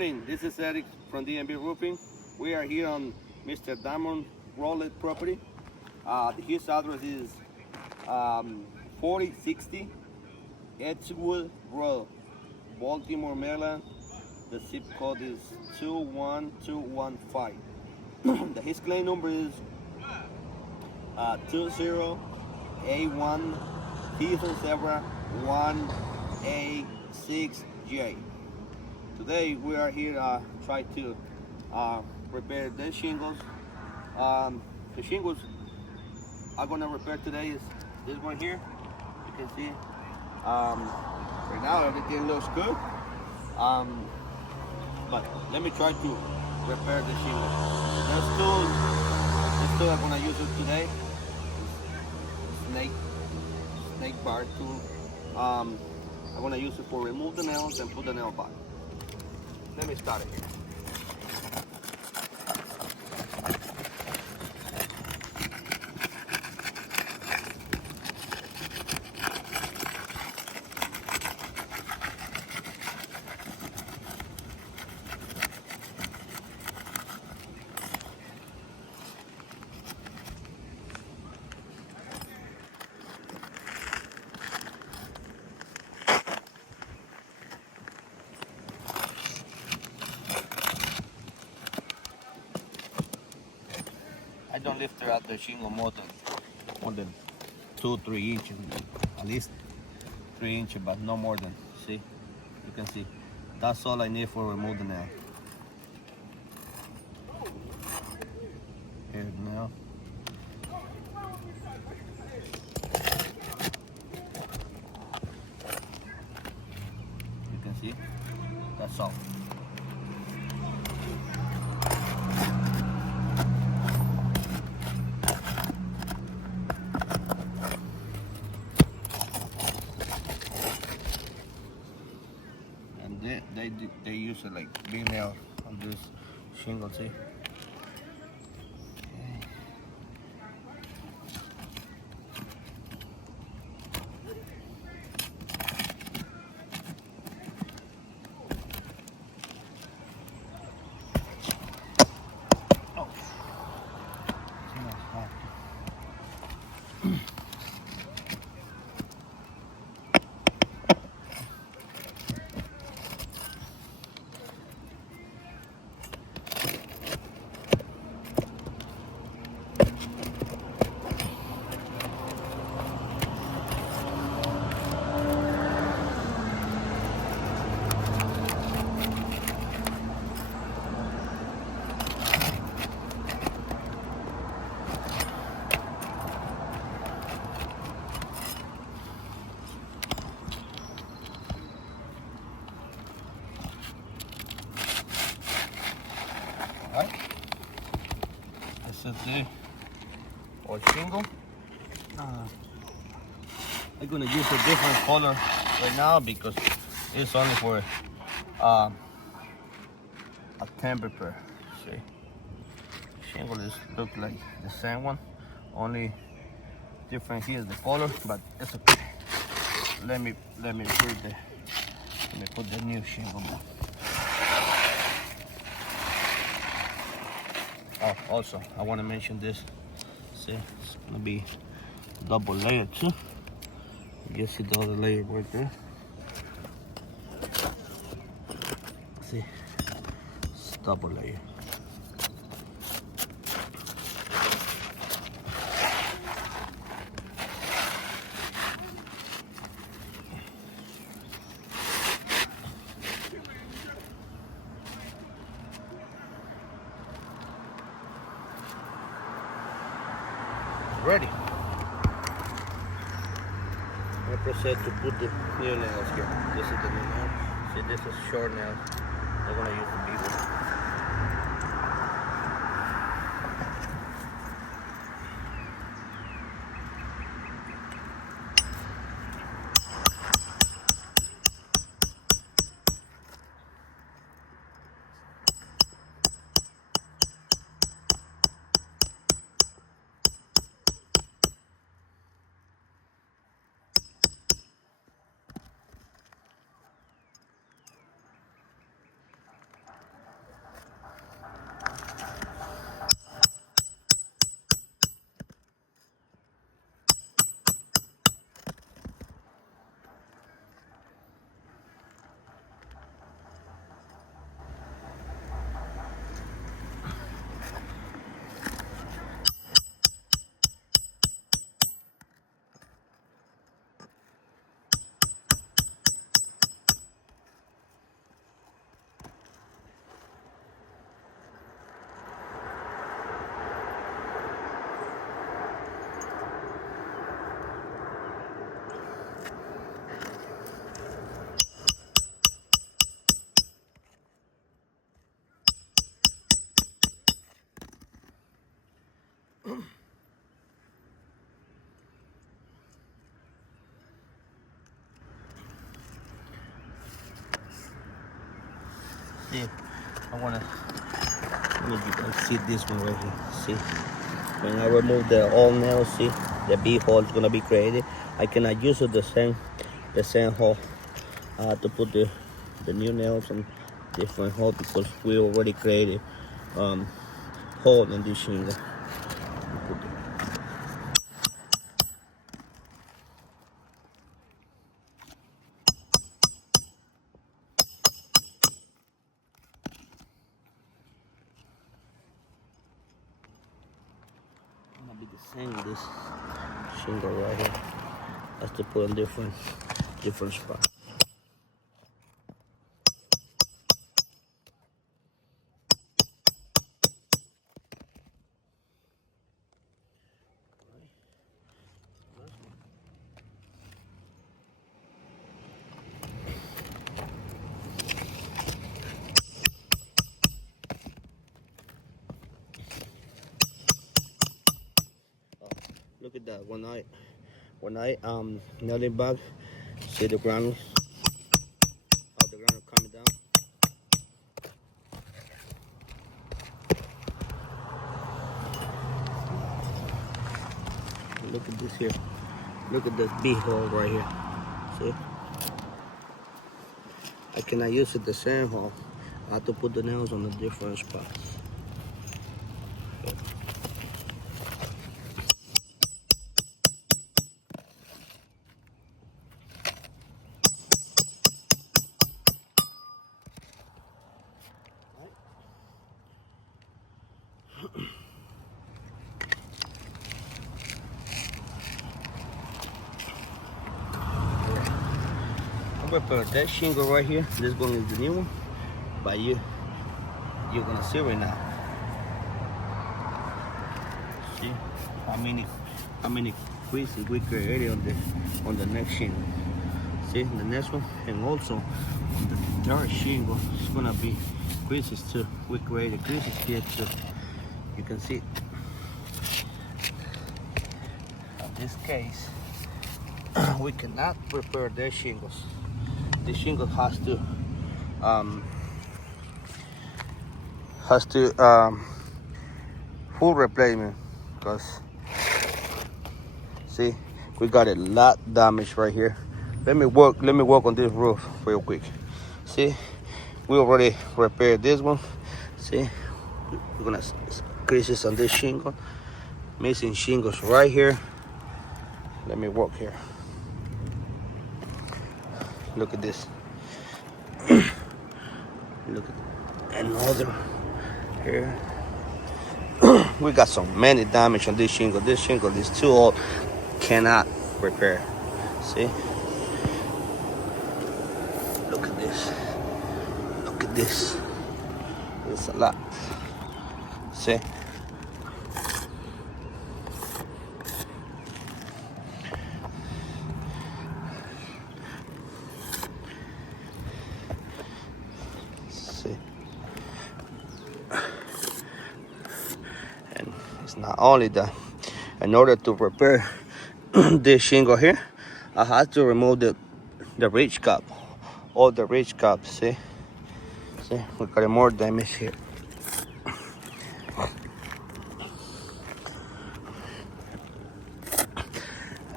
This is Eric from DMB Roofing. We are here on Mr. Diamond Rollet property. His address is 4060 Edgewood Road, Baltimore, Maryland. The zip code is 21215. His claim number is 20A1 1A6J. Today we are here try to repair the shingles. The shingles I'm gonna repair today is this one here. You can see right now everything looks good. But let me try to repair the shingles. The tool I'm gonna use it today. Snake bar tool. I'm gonna use it for remove the nails and put the nail back. Let me start it here. I don't lift her out the shingle more than 2-3 inches, at least 3 inches, but no more than. See, you can see. That's all I need for remove the nail. Here now. You can see. That's all. They use it like big nail on this shingle, see? Oh. Right. This is the old shingle. I'm gonna use a different color right now because it's only for a temperature. See, shingle is look like the same one, only different here is the color, but it's okay. Let me put the new shingle back. Oh, also, I want to mention this. See, it's gonna be double layer too. You see the other layer right there. See, it's double layer. Ready. I proceed to put the new nails here. This is the new nail. See, this is short nail. I'm gonna use the big one. I wanna make you guys see this one right here. See, when I remove the old nail, see the big hole is gonna be created. I cannot use it the same hole. I have to put the new nails on different hole because we already created hole in this shingle. Gonna be the same with this shingle right here. Has to put on different spots. Look at that. When I nail it back, see the ground, how the ground is coming down. Look at this here. Look at this big hole right here. See? I cannot use it the same hole. I have to put the nails on the different spots. I'm gonna put that shingle right here. This one is the new one, but you're gonna see right now. See how many creases we created on the next shingle. See the next one, and also on the third shingle, it's gonna be creases too. We created creases here too. You can see. In this case, we cannot repair their shingles. The shingle has to full replacement because see we got a lot damage right here. Let me work on this roof real quick. See, we already repaired this one. See, we're gonna creases on this shingle, missing shingles right here. Let me work here. Look at this. Look at another here. We got so many damage on this shingle. This shingle is too old, cannot repair. See? Look at this. Look at this. It's a lot. See? And it's not only that. In order to repair this shingle here, I had to remove the ridge cap, all the ridge caps. See, we got more damage here.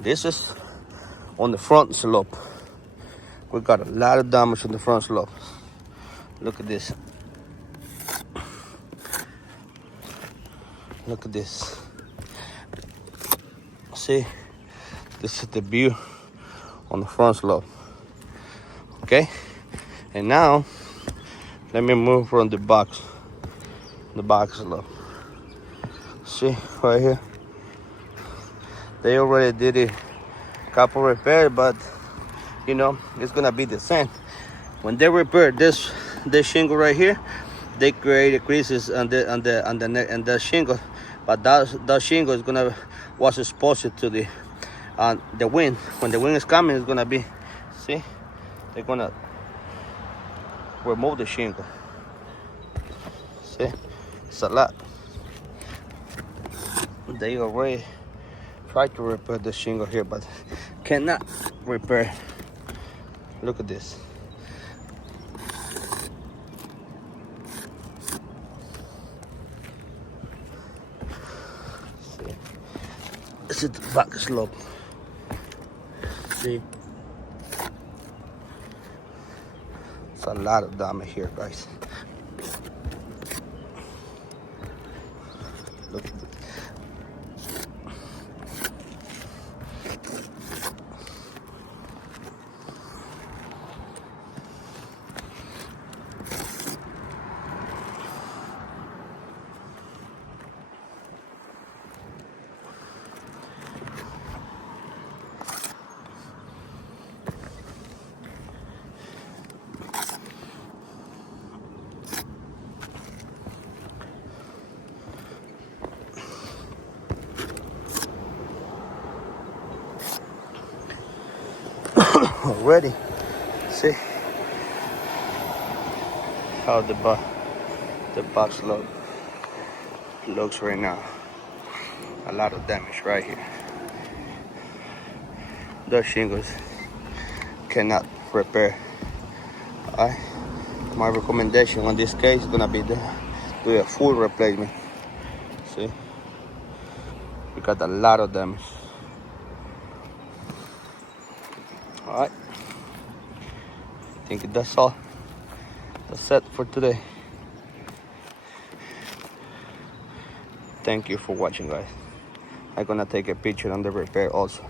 This is on the front slope. We got a lot of damage on the front slope. Look at this. Look at this. See, this is the view on the front slope. Okay, and now let me move from the back slope. See right here, they already did a couple repair, but you know it's gonna be the same. When they repair this shingle right here, they created creases on the shingle, but that shingle is gonna was exposed to the wind. When the wind is coming, it's gonna be, see, they're gonna remove the shingle. See, it's a lot. They already tried to repair the shingle here, but cannot repair. Look at this. This is the back slope. See? It's a lot of damage here, guys. Look at this. Already, see how the box looks right now. A lot of damage right here. The shingles cannot repair. Alright, my recommendation on this case is gonna be to do a full replacement. See, we got a lot of damage. Alright, I think that's all. That's it for today. Thank you for watching, guys. I'm gonna take a picture on the repair also.